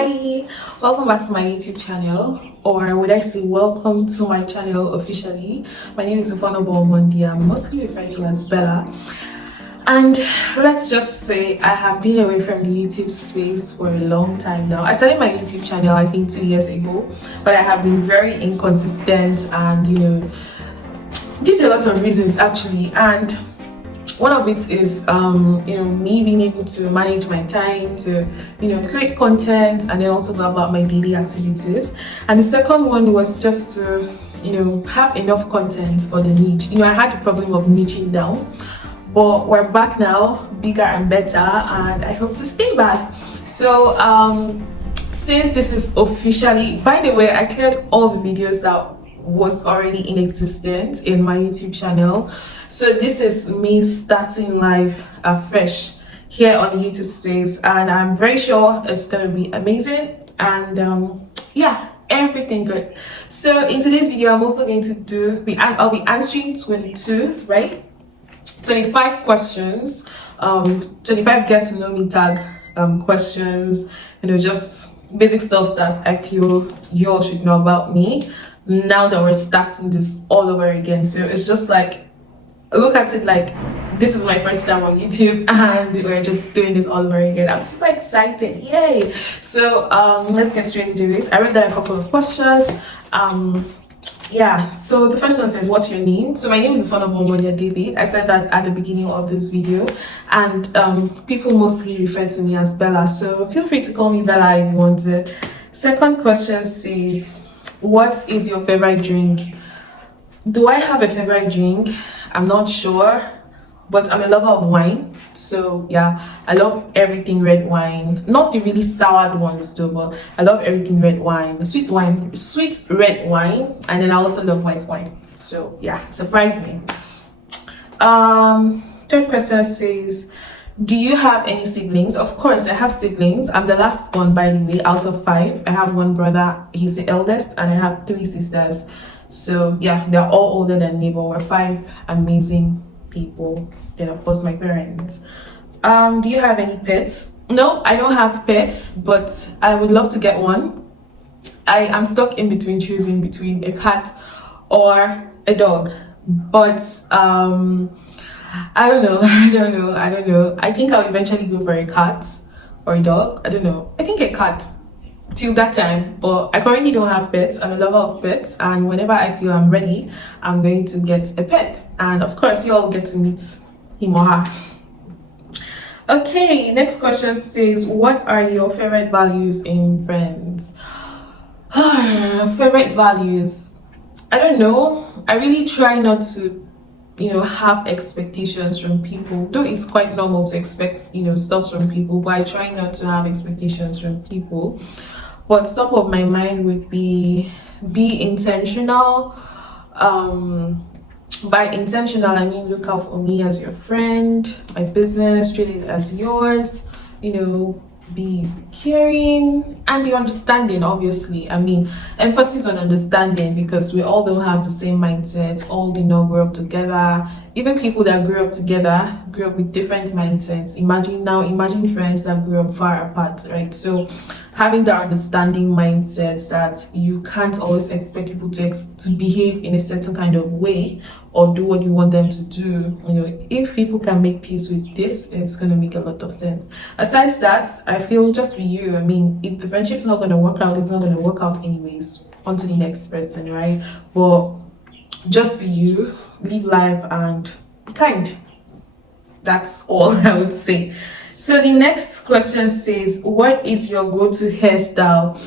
Hi, welcome back to my YouTube channel, or would I say welcome to my channel officially. My name is Mfonobong Umondia. I'm mostly referred to as Bella, and let's just say I have been away from the YouTube space for a long time now. I started my YouTube channel I think 2 years ago, but I have been very inconsistent and due to a lot of reasons actually, and one of it is me being able to manage my time to create content and then also go about my daily activities. And the second one was just to have enough content for the niche. I had the problem of niching down, but we're back now, bigger and better, and I hope to stay back. So since this is officially, by the way, I cleared all the videos that was already in existence in my YouTube channel. So this is me starting life afresh here on the YouTube space, and I'm very sure it's gonna be amazing, and yeah, everything good. So in today's video, I'm also going to I'll be answering 25 questions, 25 get to know me tag questions, just basic stuff that I feel you all should know about me now that we're starting this all over again. So it's just like, look at it like this is my first time on YouTube and we're just doing this all over again. I'm super excited, yay! So let's get straight into it. I read down a couple of questions. So the first one says, what's your name? So my name is Mfonobong David. I said that at the beginning of this video, and people mostly refer to me as Bella, so feel free to call me Bella if you want to. Second question says, what is your favorite drink? Do I have a favorite drink? I'm not sure, but I'm a lover of wine. So yeah, I love everything red wine. Not the really soured ones though, but I love everything red wine, sweet red wine, and then I also love white wine. So yeah, surprise me. Third question says, do you have any siblings? Of course, I have siblings. I'm the last one, by the way, out of 5. I have one brother, he's the eldest, and I have 3 sisters. So yeah, they're all older than me, but we're 5 amazing people. Then of course my parents. Do you have any pets? No, I don't have pets, but I would love to get one. I am stuck in between choosing between a cat or a dog, but I don't know. I think I'll eventually go for a cat or a dog. I don't know. I think a cat till that time, but I currently don't have pets. I'm a lover of pets, and whenever I feel I'm ready, I'm going to get a pet, and of course you all get to meet him or her. Okay, next question says, what are your favorite values in friends? Favorite values, I don't know. I really try not to have expectations from people, though it's quite normal to expect stuff from people, but I try not to have expectations from people. What's top of my mind would be intentional. By intentional, I mean look out for me as your friend, my business, treat it as yours, be caring and be understanding. Obviously, I mean emphasis on understanding, because we all don't have the same mindset, all did not grow up together. Even people that grew up together grew up with different mindsets. Imagine friends that grew up far apart, right? So having that understanding mindset that you can't always expect people to behave in a certain kind of way or do what you want them to do. If people can make peace with this, it's going to make a lot of sense. Aside that, I feel just be you. I mean, if the friendship's not going to work out, it's not going to work out anyways. On to the next person, right? But just be you, live life, and be kind. That's all I would say. So the next question says, what is your go-to hairstyle?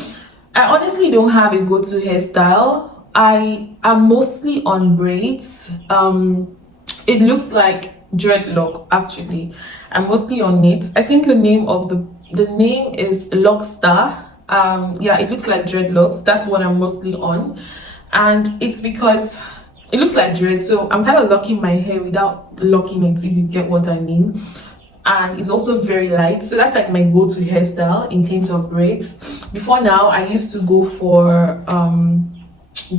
I honestly don't have a go-to hairstyle. I am mostly on braids. It looks like dreadlock actually. I'm mostly on it. I think the name of the name is Lockstar. Yeah, it looks like dreadlocks. That's what I'm mostly on, and it's because it looks like dread, so I'm kind of locking my hair without locking it, if you get what I mean. And it's also very light, so that's like my go-to hairstyle in terms of braids. Before now, I used to go for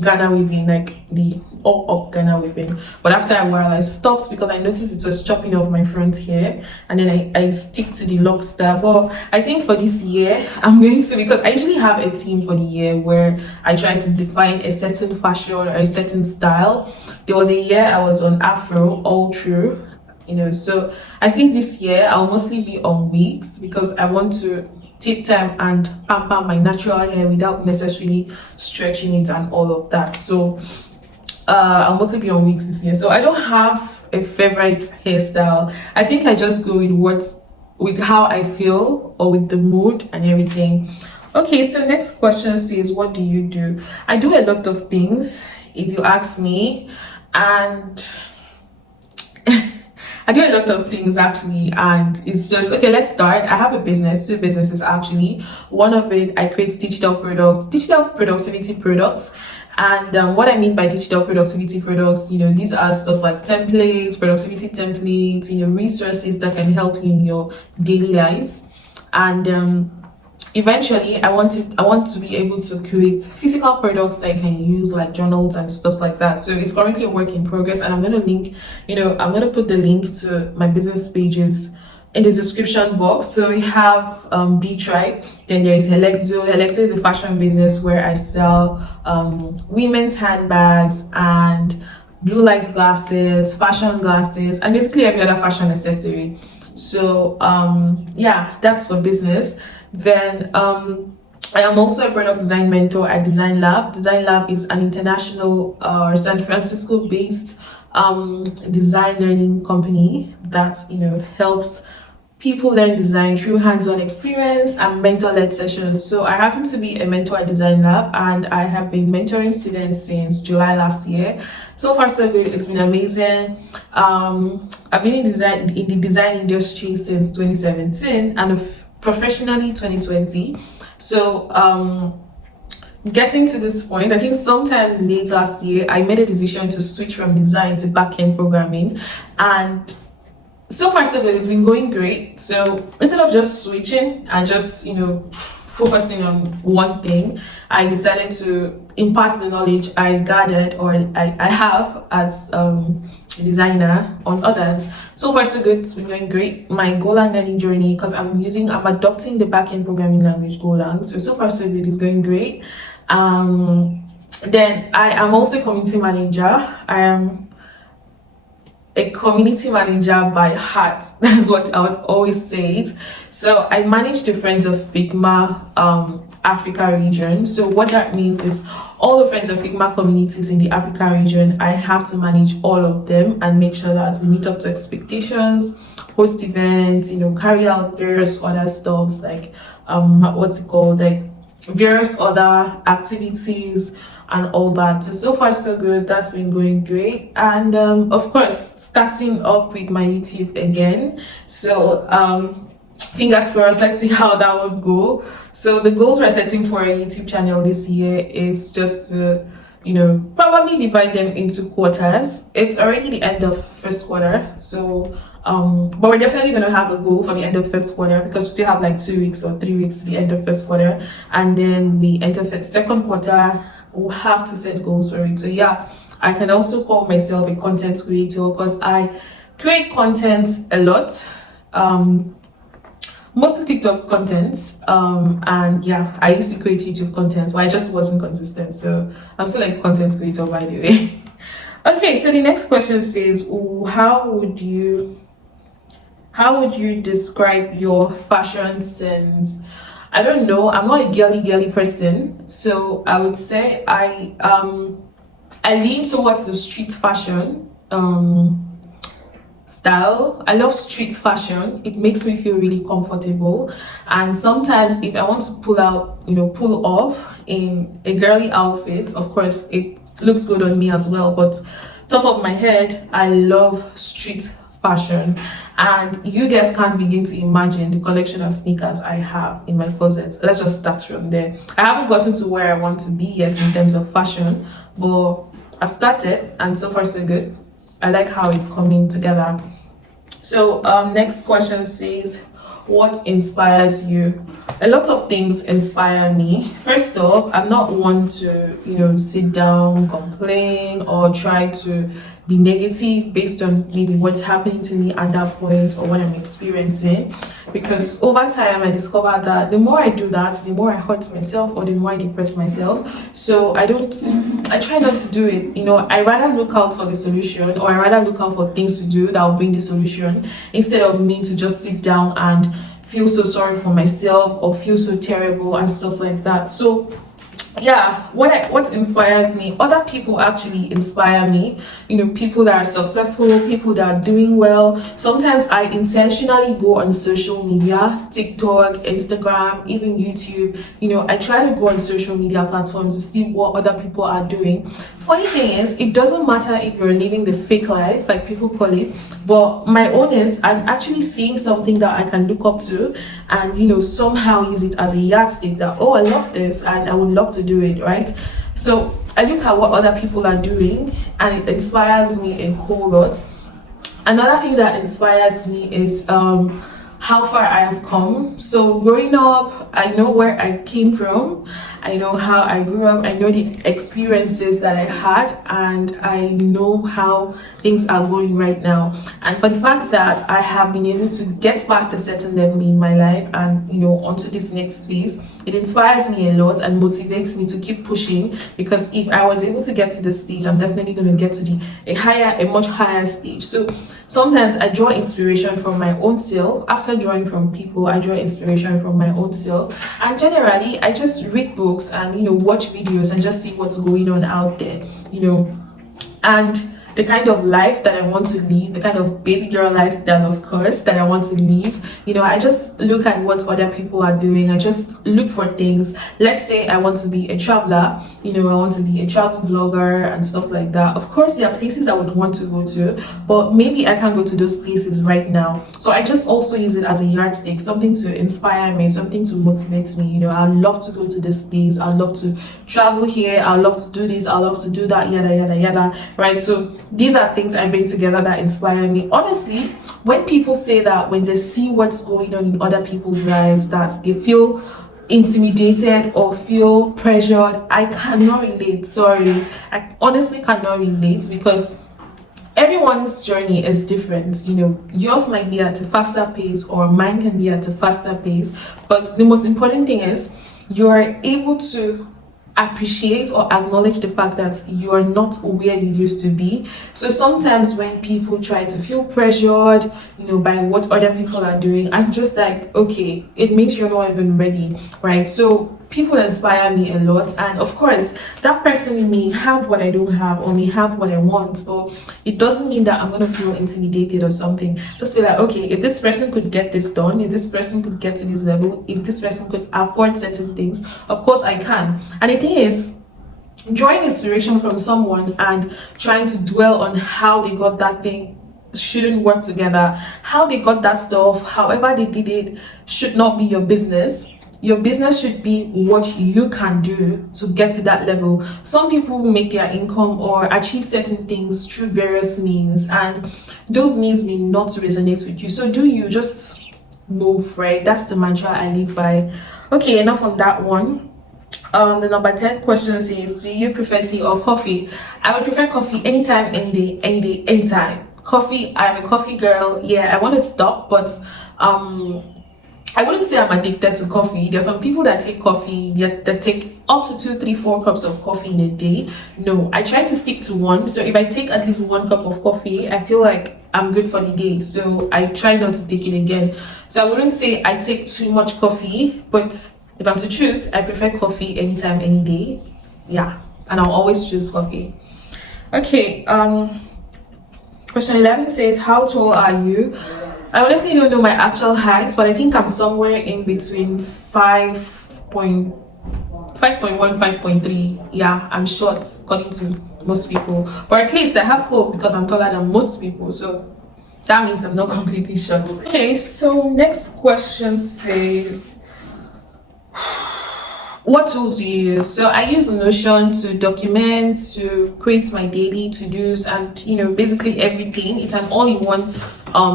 Ghana weaving, like the up Ghana weaving. But after a while, I stopped because I noticed it was chopping off my front hair, and then I stick to the lock style. But I think for this year, I'm going to, because I usually have a theme for the year where I try to define a certain fashion or a certain style. There was a year I was on Afro all through, so I think this year I'll mostly be on wigs because I want to take time and pamper my natural hair without necessarily stretching it and all of that. So I'll mostly be on wigs this year. So I don't have a favorite hairstyle. I think I just go with how I feel or with the mood and everything. Okay, so next question says, what do you do? I do a lot of things, if you ask me, and I do a lot of things actually, and it's just okay. Let's start. I have a business, two businesses actually. One of it, I create digital productivity products. And what I mean by digital productivity products, these are stuff like templates, productivity templates, resources that can help you in your daily lives. And eventually I want to be able to create physical products that I can use, like journals and stuff like that. So it's currently a work in progress, and I'm going to link, I'm going to put the link to my business pages in the description box. So we have B-Tribe, then there is Helecto. Helecto is a fashion business where I sell women's handbags and blue light glasses, fashion glasses, and basically every other fashion accessory. So yeah, that's for business. Then I am also a product design mentor at Design Lab. Design Lab is an international San Francisco based design learning company that helps people learn design through hands-on experience and mentor-led sessions. So I happen to be a mentor at Design Lab, and I have been mentoring students since July last year. So far so good. It's been amazing. I've been in the design industry since 2017 and professionally 2020. So getting to this point, I think sometime late last year I made a decision to switch from design to back-end programming, and so far so good. It's been going great. So instead of just switching and just focusing on one thing, I decided to impart the knowledge I gathered or I have as a designer on others. So far so good. It's been going great. My Golang learning journey, because I'm adopting the backend programming language Golang. So far so good. It's going great. Then I am also a community manager. I am a community manager by heart. That's what I would always say it. So I manage the Friends of Figma Africa region. So what that means is all the Friends of Figma communities in the Africa region, I have to manage all of them and make sure that they meet up to expectations, host events, carry out various other stuffs like various other activities and all that. So far so good. That's been going great. And of course, starting up with my YouTube again. So fingers crossed, let's see how that would go. So the goals we're setting for a YouTube channel this year is just to probably divide them into quarters. It's already the end of first quarter, so but we're definitely going to have a goal for the end of first quarter, because we still have like 2 weeks or 3 weeks to the end of first quarter, and then we enter second quarter. We'll have to set goals for it. So yeah, I can also call myself a content creator because I create content a lot, mostly TikTok content, and yeah, I used to create YouTube content, but I just wasn't consistent. So I'm still like a content creator, by the way. Okay, so the next question says, how would you describe your fashion sense? I don't know. I'm not a girly person, so I would say I lean towards the street fashion style. I love street fashion. It makes me feel really comfortable, and sometimes if I want to pull off in a girly outfit, of course it looks good on me as well, but top of my head, I love street fashion. And you guys can't begin to imagine the collection of sneakers I have in my closet. Let's just start from there. I haven't gotten to where I want to be yet in terms of fashion, but I've started, and so far so good. I like how it's coming together. So next question says, what inspires you? A lot of things inspire me. First off, I'm not one to, sit down, complain, or try to be negative based on maybe what's happening to me at that point or what I'm experiencing. Because over time, I discovered that the more I do that, the more I hurt myself or the more I depress myself. So I try not to do it. I rather look out for the solution, or I rather look out for things to do that will bring the solution, instead of me to just sit down and feel so sorry for myself or feel so terrible and stuff like that. So yeah, what inspires me, other people actually inspire me. People that are successful, people that are doing well. Sometimes I intentionally go on social media, TikTok, Instagram, even YouTube. I try to go on social media platforms to see what other people are doing. Funny thing is, it doesn't matter if you're living the fake life, like people call it, but my own is I'm actually seeing something that I can look up to and somehow use it as a yardstick that, oh, I love this and I would love to do it, right? So I look at what other people are doing and it inspires me a whole lot. Another thing that inspires me is how far I have come. So growing up, I know where I came from, I know how I grew up, I know the experiences that I had, and I know how things are going right now. And for the fact that I have been able to get past a certain level in my life and onto this next phase, it inspires me a lot and motivates me to keep pushing, because if I was able to get to this stage, I'm definitely going to get to a much higher stage. So sometimes I draw inspiration from my own self. After drawing from people, I draw inspiration from my own self, and generally I just read books and watch videos and just see what's going on out there, and the kind of life that I want to live, the kind of baby girl lifestyle, of course, that I want to live. I just look at what other people are doing. I just look for things. Let's say I want to be a traveler, I want to be a travel vlogger and stuff like that. Of course, there are places I would want to go to, but maybe I can't go to those places right now. So I just also use it as a yardstick, something to inspire me, something to motivate me. I'd love to go to this place. I'd love to travel here. I'd love to do this. I'd love to do that, yada, yada, yada, right? So these are things I bring together that inspire me. Honestly, when people say that when they see what's going on in other people's lives, that they feel intimidated or feel pressured, I cannot relate. Sorry, I honestly cannot relate, because everyone's journey is different. Yours might be at a faster pace or mine can be at a faster pace, but the most important thing is you're able to appreciate or acknowledge the fact that you are not where you used to be. So sometimes when people try to feel pressured, by what other people are doing, I'm just like, okay, it means you're not even ready, right? So people inspire me a lot, and of course that person may have what I don't have or may have what I want, but it doesn't mean that I'm going to feel intimidated or something. Just feel like, okay, if this person could get this done, if this person could get to this level, if this person could afford certain things, of course I can. And the thing is, drawing inspiration from someone and trying to dwell on how they got that thing shouldn't work together. How they got that stuff, however they did it, should not be your business. Your business should be what you can do to get to that level. Some people make their income or achieve certain things through various means, and those means may not resonate with you. So do you just move, right? That's the mantra I live by. Okay, enough on that one. The number 10 question says, do you prefer tea or coffee? I would prefer coffee anytime, any day, any day, anytime. Coffee, I'm a coffee girl. Yeah, I want to stop, but I wouldn't say I'm addicted to coffee. There's some people that take coffee, that take up to 2, 3, 4 cups of coffee in a day. No, I try to stick to one. So if I take at least 1 cup of coffee, I feel like I'm good for the day. So I try not to take it again. So I wouldn't say I take too much coffee, but if I'm to choose, I prefer coffee anytime, any day. Yeah, and I'll always choose coffee. Okay, question 11 says, how tall are you? I honestly don't know my actual height, but I think I'm somewhere in between 5.1, 5.3. Yeah, I'm short according to most people, but at least I have hope because I'm taller than most people, so that means I'm not completely short. Okay, so next question says, what tools do you use? So I use Notion to document, to create my daily to-dos, and basically everything. It's an all-in-one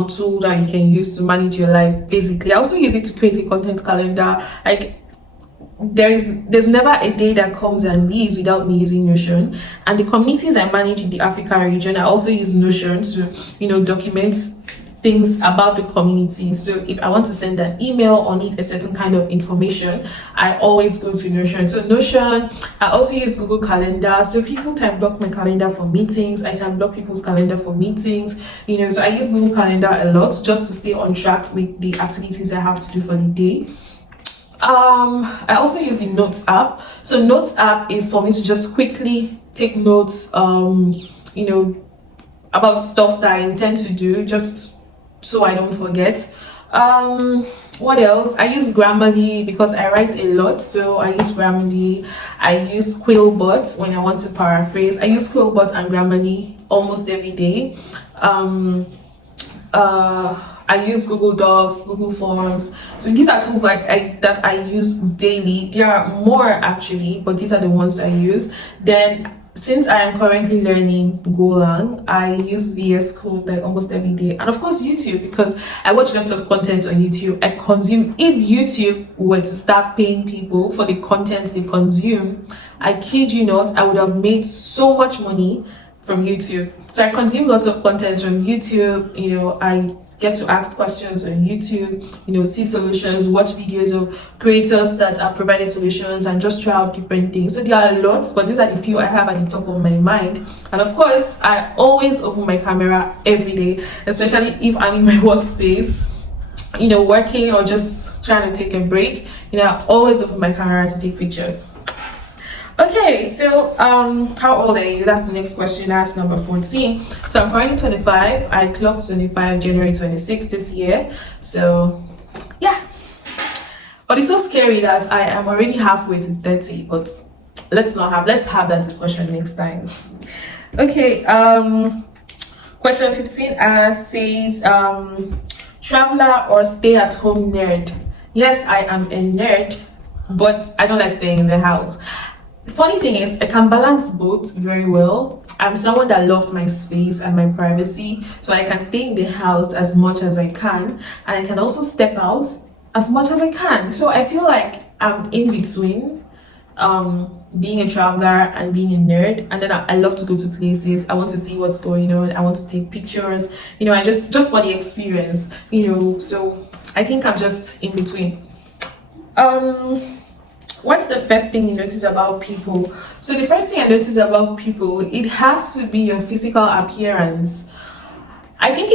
tool that you can use to manage your life. Basically, I also use it to create a content calendar. Like, there's never a day that comes and leaves without me using Notion. And the communities I manage in the Africa region, I also use Notion to document things about the community. So if I want to send an email or need a certain kind of information, I always go to Notion. So Notion, I also use Google Calendar. So people time block my calendar for meetings. I time block people's calendar for meetings. So I use Google Calendar a lot just to stay on track with the activities I have to do for the day. I also use the Notes app. So Notes app is for me to just quickly take notes, about stuff that I intend to do, just so I don't forget. What else? I use Grammarly because I write a lot, so I use Grammarly. I use Quillbot when I want to paraphrase. I use Quillbot and Grammarly almost every day. I use Google Docs, Google Forms. So these are tools that I use daily. There are more actually, but these are the ones I use. Then, since I am currently learning Golang, I use VS Code like almost every day. And of course YouTube, because I watch lots of content on YouTube. I consume, if YouTube were to start paying people for the content they consume, I kid you not, I would have made so much money from YouTube. So I consume lots of content from YouTube. I get to ask questions on YouTube, see solutions, watch videos of creators that are providing solutions, and just try out different things. So there are lots, but these are the few I have at the top of my mind. And of course, I always open my camera every day, especially if I'm in my workspace, working or just trying to take a break. I always open my camera to take pictures. Okay, so how old are you? That's the next question. That's number 14. So I'm currently 25. I clocked 25 January 26 this year. So yeah, but it's so scary that I am already halfway to 30. But let's have that discussion next time. Okay, question 15 says traveler or stay-at-home nerd? Yes, I am a nerd, but I don't like staying in the house. The funny thing is, I can balance both very well. I'm someone that loves my space and my privacy, so I can stay in the house as much as I can, and I can also step out as much as I can. So I feel like I'm in between being a traveler and being a nerd. And then I love to go to places. I want to see what's going on. I want to take pictures. I just for the experience. So I think I'm just in between. What's the first thing you notice about people? So the first thing I notice about people, it has to be your physical appearance. I think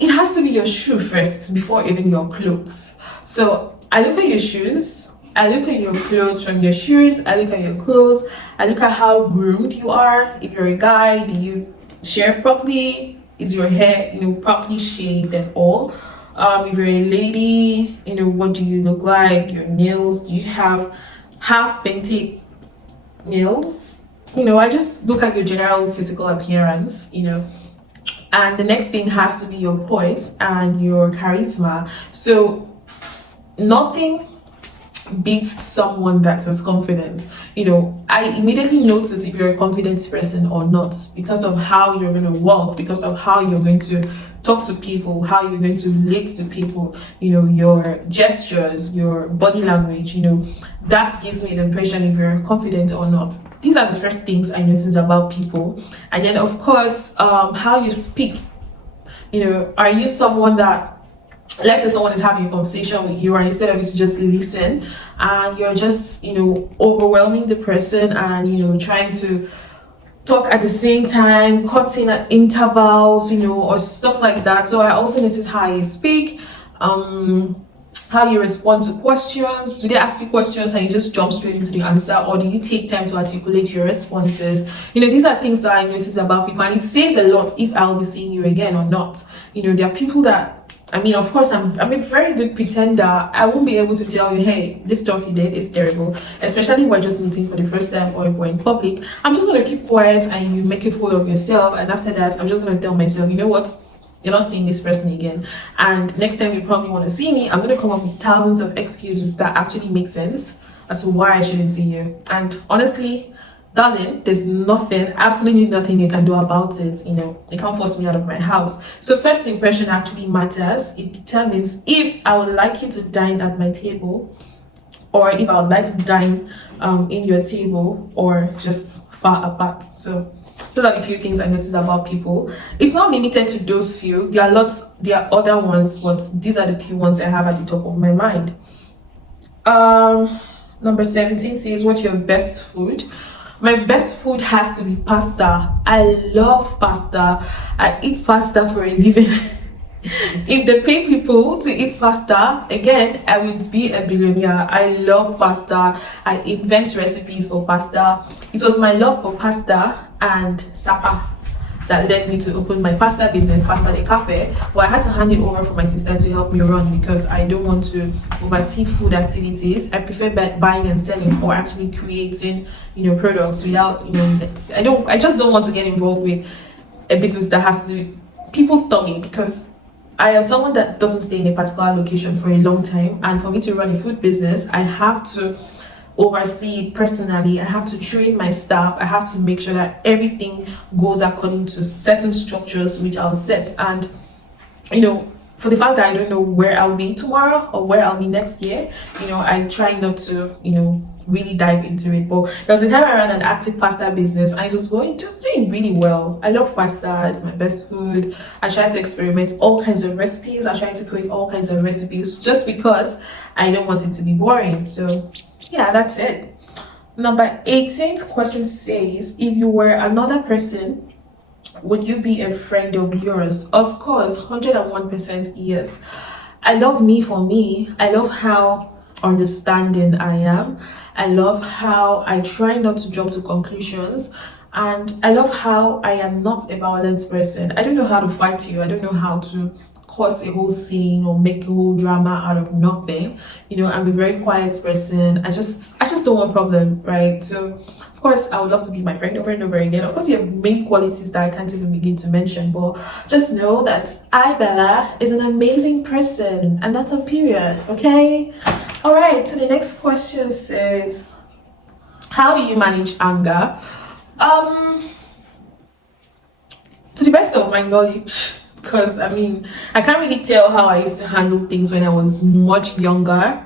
it has to be your shoe first before even your clothes. So I look at your shoes, I look at your clothes from your shoes, I look at your clothes, I look at how groomed you are. If you're a guy, do you shave properly? Is your hair, properly shaved and all? If you're a lady, what do you look like? Your nails, do you have half painted nails? I just look at your general physical appearance, and the next thing has to be your poise and your charisma. So nothing beats someone that's as confident. I immediately notice if you're a confident person or not, because of how you're going to walk, because of how you're going to talk to people, how you're going to relate to people, your gestures, your body language, that gives me the impression if you're confident or not. These are the first things I notice about people. And then of course, how you speak. Are you someone that, let's say someone is having a conversation with you, and instead of you to just listen, and you're just overwhelming the person and trying to talk at the same time, cutting at intervals, or stuff like that. So I also notice how you speak, how you respond to questions. Do they ask you questions and you just jump straight into the answer, or do you take time to articulate your responses? These are things that I notice about people, and it says a lot if I'll be seeing you again or not. There are people that, of course, I'm a very good pretender. I won't be able to tell you, hey, this stuff you did is terrible, especially if we're just meeting for the first time or if we're in public. I'm just going to keep quiet and you make a fool of yourself. And after that, I'm just going to tell myself, you know what? You're not seeing this person again. And next time you probably want to see me, I'm going to come up with thousands of excuses that actually make sense as to why I shouldn't see you. And honestly, darling, there's nothing, absolutely nothing you can do about it. You can't force me out of my house. So first impression actually matters. It determines if I would like you to dine at my table, or if I would like to dine in your table, or just far apart. So those are the few things I noticed about people. It's not limited to those few. There are other ones, but these are the few ones I have at the top of my mind. Number 17 says, what's your best food? My best food has to be pasta. I love pasta. I eat pasta for a living. If they pay people to eat pasta, again, I would be a billionaire. I love pasta. I invent recipes for pasta. It was my love for pasta and sapa that led me to open my pasta business, Pasta de Cafe. But I had to hand it over for my sister to help me run, because I don't want to oversee food activities. I prefer buying and selling, or actually creating, products without, I just don't want to get involved with a business that has to people stop me, because I am someone that doesn't stay in a particular location for a long time, and for me to run a food business, I have to oversee it personally. I have to train my staff. I have to make sure that everything goes according to certain structures which I'll set. And for the fact that I don't know where I'll be tomorrow or where I'll be next year, I try not to really dive into it. But there was a time I ran an active pasta business, and it was doing really well. I love pasta. It's my best food. I try to experiment all kinds of recipes. I try to create all kinds of recipes just because I don't want it to be boring. So yeah, that's it. Number 18th question says, if you were another person, would you be a friend of yours? Of course, 101% yes. I love me for me. I love how understanding I am. I love how I try not to jump to conclusions. And I love how I am not a violent person. I don't know how to fight you. I don't know how to cause a whole scene or make a whole drama out of nothing. I'm a very quiet person. I just don't want problem, right? So of course I would love to be my friend over and over again. Of course, you have many qualities that I can't even begin to mention, but just know that Bella is an amazing person, and that's a period. Okay. All right, so the next question says, how do you manage anger? To the best of my knowledge, because I can't really tell how I used to handle things when I was much younger,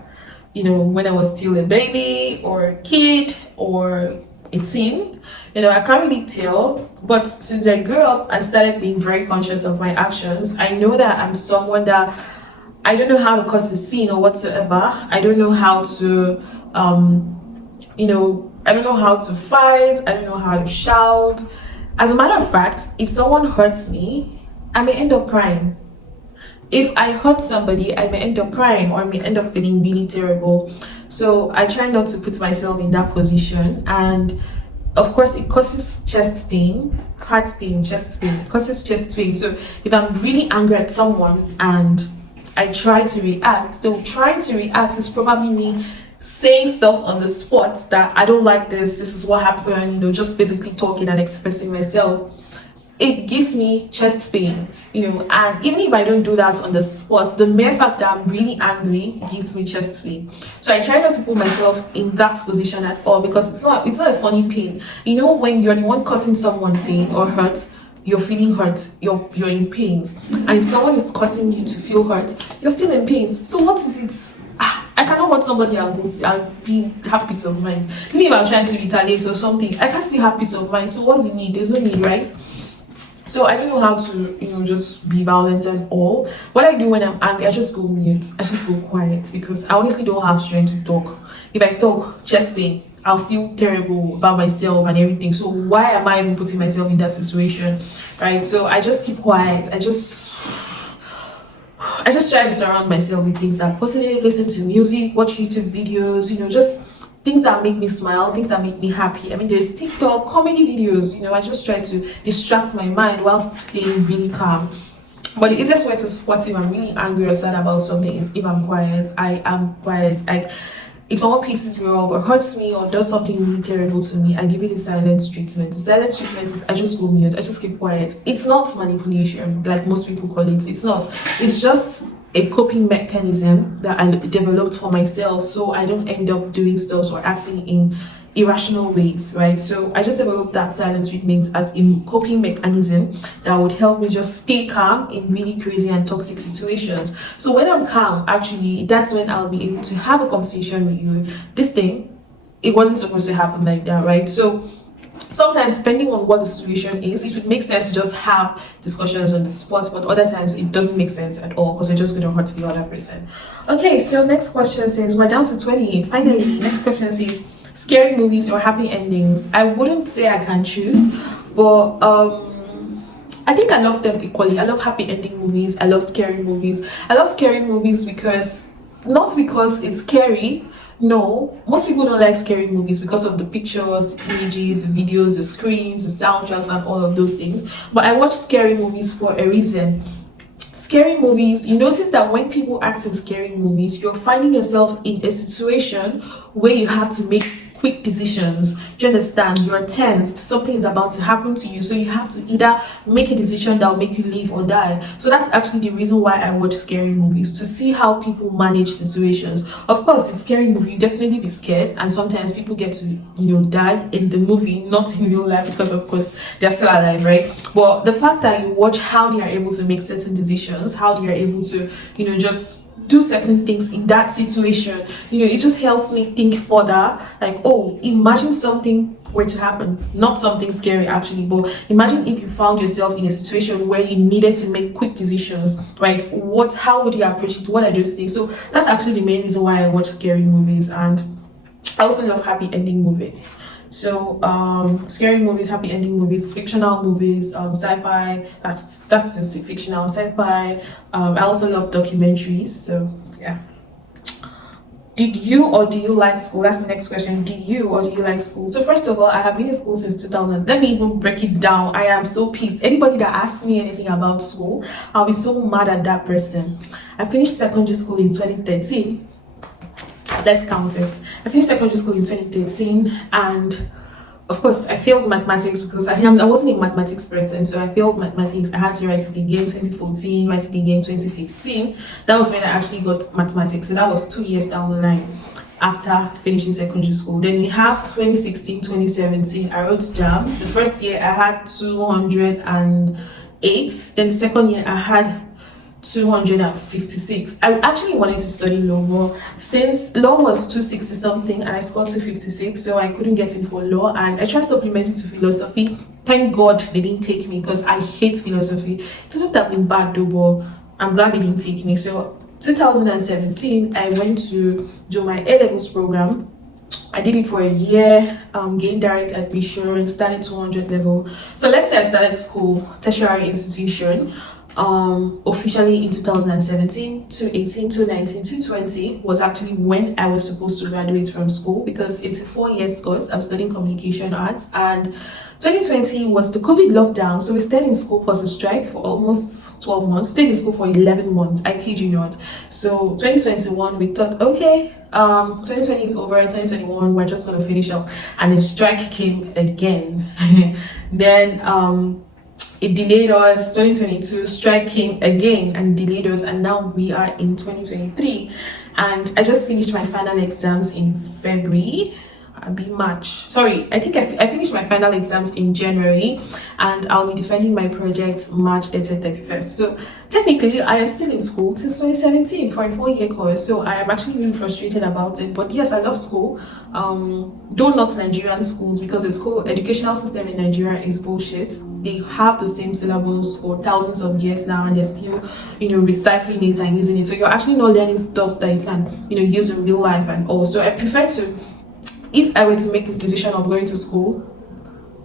when I was still a baby or a kid or a teen. I can't really tell. But since I grew up and started being very conscious of my actions, I know that I'm someone that I don't know how to cause a scene or whatsoever. I don't know how to I don't know how to fight. I don't know how to shout. As a matter of fact, if someone hurts me, I may end up crying. If I hurt somebody, I may end up crying, or I may end up feeling really terrible. So I try not to put myself in that position. And of course, it causes chest pain, heart pain, chest pain. It causes chest pain. So if I'm really angry at someone and I try to react, still trying to react is probably me saying stuff on the spot that I don't like this is what happened, just basically talking and expressing myself. It gives me chest pain, and even if I don't do that on the spot, the mere fact that I'm really angry gives me chest pain. So I try not to put myself in that position at all, because it's not a funny pain. When you're the one causing someone pain or hurt, you're feeling hurt, you're in pains. And if someone is causing you to feel hurt, you're still in pains. So what is it? I cannot hurt somebody and have peace of mind. Even if I'm trying to retaliate or something, I can't still have peace of mind. So what's the need? There's no need, right? So I don't know how to, just be violent and all. What I do when I'm angry, I just go mute. I just go quiet, because I honestly don't have strength to talk. If I talk, chest pain, I'll feel terrible about myself and everything. So why am I even putting myself in that situation, right? So I just keep quiet. I just try to surround myself with things that are positive, listen to music, watch YouTube videos, just things that make me smile, things that make me happy. There's TikTok, comedy videos, I just try to distract my mind whilst staying really calm. But the easiest way to spot if I'm really angry or sad about something is if I'm quiet. I am quiet. If someone pisses me off or hurts me or does something really terrible to me, I give it a silent treatment. The silent treatment is I just go mute. I just keep quiet. It's not manipulation like most people call it. It's not. It's just a coping mechanism that I developed for myself, so I don't end up doing stuff or acting in irrational ways, right? So I just developed that silent treatment as a coping mechanism that would help me just stay calm in really crazy and toxic situations. So when I'm calm, actually, that's when I'll be able to have a conversation with you. This thing, it wasn't supposed to happen like that, right? So sometimes, depending on what the situation is, it would make sense to just have discussions on the spot, but other times it doesn't make sense at all because you're just going to hurt the other person. Okay, so next question says, we're down to 28. Finally, next question says, scary movies or happy endings? I wouldn't say I can choose, but I think I love them equally. I love happy ending movies. I love scary movies. I love scary movies because, not because it's scary. No, most people don't like scary movies because of the pictures, images, the videos, the screams, the soundtracks, and all of those things. But I watch scary movies for a reason. Scary movies, you notice that when people act in scary movies, you're finding yourself in a situation where you have to make quick decisions. Do you understand? You're tensed, something is about to happen to you, so you have to either make a decision that will make you live or die. So that's actually the reason why I watch scary movies, to see how people manage situations. Of course, in scary movie you definitely be scared, and sometimes people get to die in the movie, not in real life, because of course they're still alive, right? But the fact that you watch how they are able to make certain decisions, how they are able to just do certain things in that situation, it just helps me think further, like, oh, imagine something were to happen, not something scary actually, but imagine if you found yourself in a situation where you needed to make quick decisions, right? How would you approach it? What are those things? So that's actually the main reason why I watch scary movies. And I also love happy ending movies. So scary movies, happy ending movies, fictional movies, sci-fi, that's the fictional sci-fi. I also love documentaries. So yeah. Did you or do you like school? That's the next question. Did you or do you like school? So first of all, I have been in school since 2000. Let me even break it down. I am so pissed. Anybody that asks me anything about school, I'll be so mad at that person. I finished secondary school in 2013. Let's count it. I finished secondary school in 2013, and of course I failed mathematics because I wasn't a mathematics person, so I failed mathematics. I had to write it again 2014, write it again 2015. That was when I actually got mathematics, so that was 2 years down the line after finishing secondary school. Then we have 2016, 2017. I wrote JAM. The first year I had 208. Then the second year I had 256. I actually wanted to study law, but since law was 260 something and I scored 256, so I couldn't get in for law, and I tried supplementing to philosophy. Thank God they didn't take me because I hate philosophy. It wouldn't have been bad though, but I'm glad they didn't take me. So 2017 I went to do my A-levels program. I did it for a year, gained direct admission, started 200 level. So let's say I started school, tertiary institution, officially in 2017, 2018, 2019, 2020 was actually when I was supposed to graduate from school, because it's a 4-year course. I'm studying communication arts, and 2020 was the COVID lockdown, so we stayed in school plus a strike for almost 12 months, stayed in school for 11 months, I kid you not. So 2021 we thought, okay, 2020 is over, 2021 we're just going to finish up, and the strike came again. Then it delayed us. 2022 strike came again and delayed us, and now we are in 2023, and I just finished my final exams in February. I think I finished my final exams in January, and I'll be defending my project March 31st. So technically I am still in school since 2017 for a 4-year course, so I am actually really frustrated about it. But yes, I love school, though not Nigerian schools, because the school educational system in Nigeria is bullshit. They have the same syllabus for thousands of years now, and they're still recycling it and using it, so you're actually not learning stuff that you can use in real life. And also I prefer to, if I were to make this decision of going to school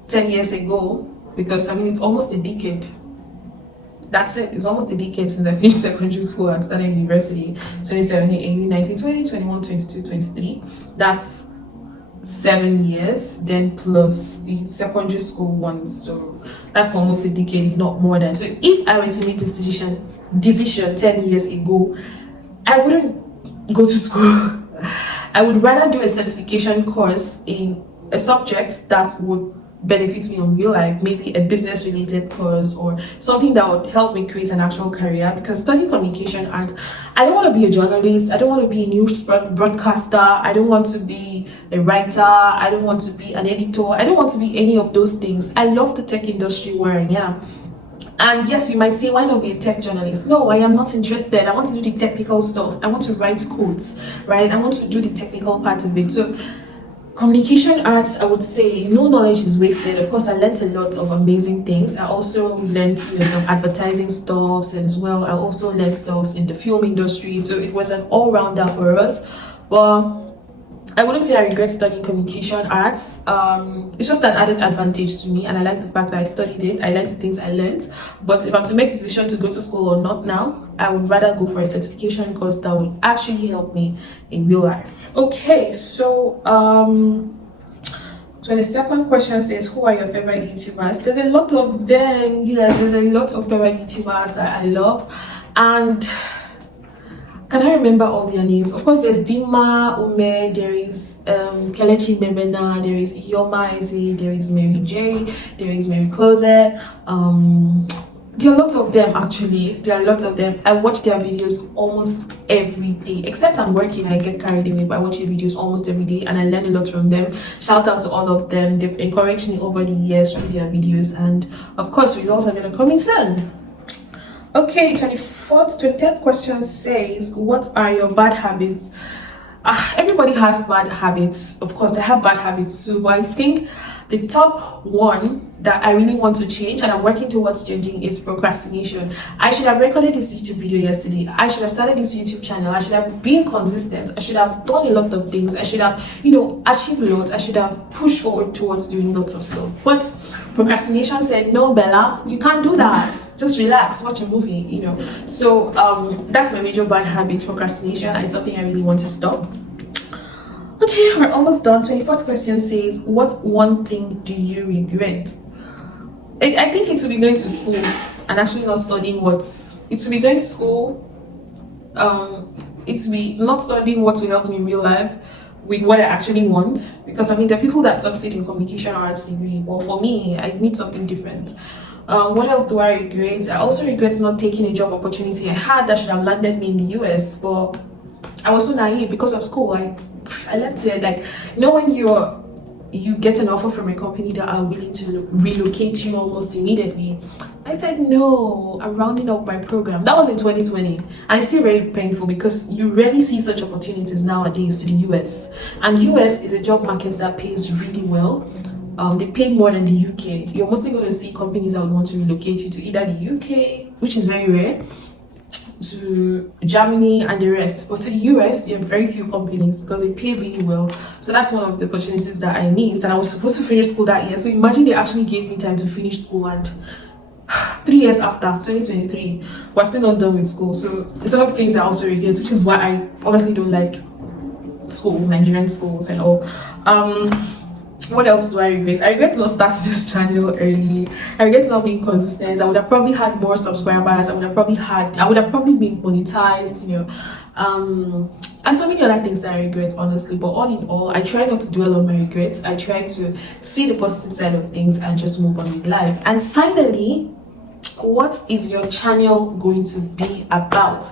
10 years ago, because it's almost a decade. That's it. It's almost a decade since I finished secondary school and started university. 2017, 18, 19, 20, 21, 22, 23. That's 7 years, then plus the secondary school ones. So that's almost a decade, if not more than. So if I were to make this decision 10 years ago, I wouldn't go to school. I would rather do a certification course in a subject that would benefits me in real life, maybe a business related course or something that would help me create an actual career. Because studying communication arts, I don't want to be a journalist, I don't want to be a news broadcaster, I don't want to be a writer, I don't want to be an editor, I don't want to be any of those things. I love the tech industry where I am. And yes, you might say, why not be a tech journalist? No, I am not interested. I want to do the technical stuff. I want to write codes, right? I want to do the technical part of it. So communication arts, I would say no knowledge is wasted. Of course, I learned a lot of amazing things. I also learned, some advertising stuff as well. I also learned stuff in the film industry. So it was an all-rounder for us. But I wouldn't say I regret studying communication arts. It's just an added advantage to me, and I like the fact that I studied it. I like the things I learned. But if I'm to make a decision to go to school or not now, I would rather go for a certification course that would actually help me in real life. Okay, so the second question says, who are your favorite YouTubers? There's a lot of them. Yes, there's a lot of favorite YouTubers that I love, and can I remember all their names? Of course, there's Dima, Ume, there is Kelechi Memena, there is Iyoma Eze, there is Mary J, there is Mary Closet. There are lots of them actually. There are lots of them. I watch their videos almost every day. Except I'm working, I get carried away, but I watch their videos almost every day and I learn a lot from them. Shout out to all of them. They've encouraged me over the years through their videos, and of course, results are gonna come in soon. Okay, 24th question says, what are your bad habits? Everybody has bad habits. Of course, I have bad habits too, but I think the top one that I really want to change and I'm working towards changing is procrastination. I should have recorded this YouTube video yesterday. I should have started this YouTube channel. I should have been consistent. I should have done a lot of things. I should have, achieved a lot. I should have pushed forward towards doing lots of stuff. But procrastination said, no, Bella, you can't do that. Just relax, watch a movie, So that's my major bad habit, procrastination, and it's something I really want to stop. Okay, we're almost done. 24th question says, what one thing do you regret? I think it will be going to school and actually not studying it will be going to school, it will be not studying what will help me in real life with what I actually want. Because there are people that succeed in communication arts degree, but for me, I need something different. What else do I regret? I also regret not taking a job opportunity I had that should have landed me in the US, but I was so naive because of school. I left it. When you get an offer from a company that are willing to relocate you almost immediately, I said no, I'm rounding up my program. That was in 2020, and it's still very painful because you rarely see such opportunities nowadays to the US, and US is a job market that pays really well. They pay more than the UK. You're mostly going to see companies that would want to relocate you to either the UK, which is very rare, to Germany and the rest, but to the US you have very few companies because they pay really well. So that's one of the opportunities that I missed, and I was supposed to finish school that year. So imagine they actually gave me time to finish school, and 3 years after, 2023, we're still not done with school. So it's a lot of things I also regret, which is why I honestly don't like schools, Nigerian schools and all. What else do I regret? I regret not starting this channel early. I regret not being consistent. I would have probably had more subscribers. I would have probably been monetized, and so many other things that I regret, honestly. But all in all, I try not to dwell on my regrets. I try to see the positive side of things and just move on with life. And finally, what is your channel going to be about?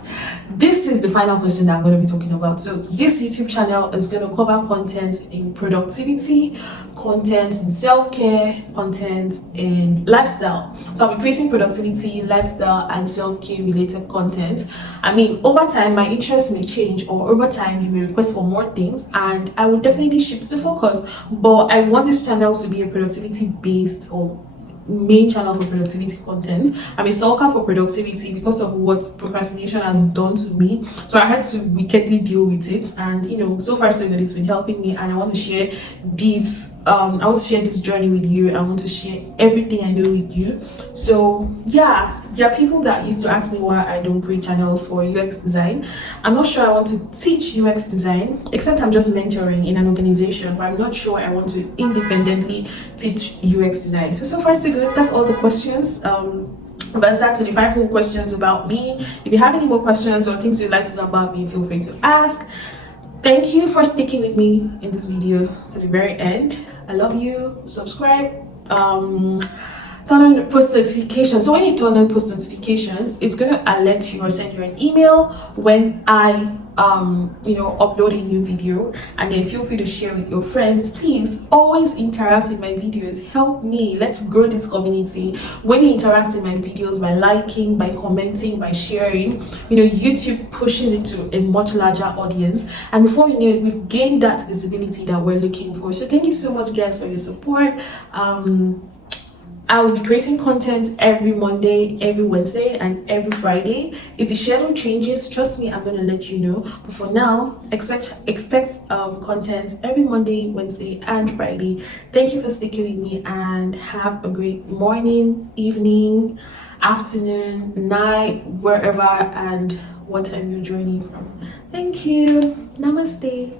This is the final question that I'm going to be talking about. So this YouTube channel is going to cover content in productivity, content in self-care, content in lifestyle. So I'll be creating productivity, lifestyle, and self-care related content. Over time, my interests may change, or over time, you may request for more things, and I will definitely shift the focus. But I want this channel to be a productivity-based or main channel for productivity content. I'm a sucker for productivity because of what procrastination has done to me. So I had to wickedly deal with it, and so far so good. It's been helping me, and I want to share this journey with you. I want to share everything I know with you. So yeah, there are people that used to ask me why I don't create channels for UX design. I'm not sure I want to teach UX design, except I'm just mentoring in an organization, but I'm not sure I want to independently teach UX design. So far so good. That's all the questions. I've answered 25 whole questions about me. If you have any more questions or things you'd like to know about me, feel free to ask. Thank you for sticking with me in this video to the very end. I love you. Subscribe, turn on post notifications. So when you turn on post notifications, it's going to alert you or send you an email when I upload a new video. And then feel free to share with your friends. Please always interact with my videos. Help me, let's grow this community. When you interact in my videos by liking, by commenting, by sharing, YouTube pushes it to a much larger audience, and before you know it, we've gained that visibility that we're looking for. So thank you so much, guys, for your support. I will be creating content every Monday, every Wednesday, and every Friday. If the schedule changes, trust me, I'm going to let you know. But for now, expect content every Monday, Wednesday, and Friday. Thank you for sticking with me, and have a great morning, evening, afternoon, night, wherever and what time you're joining from. Thank you. Namaste.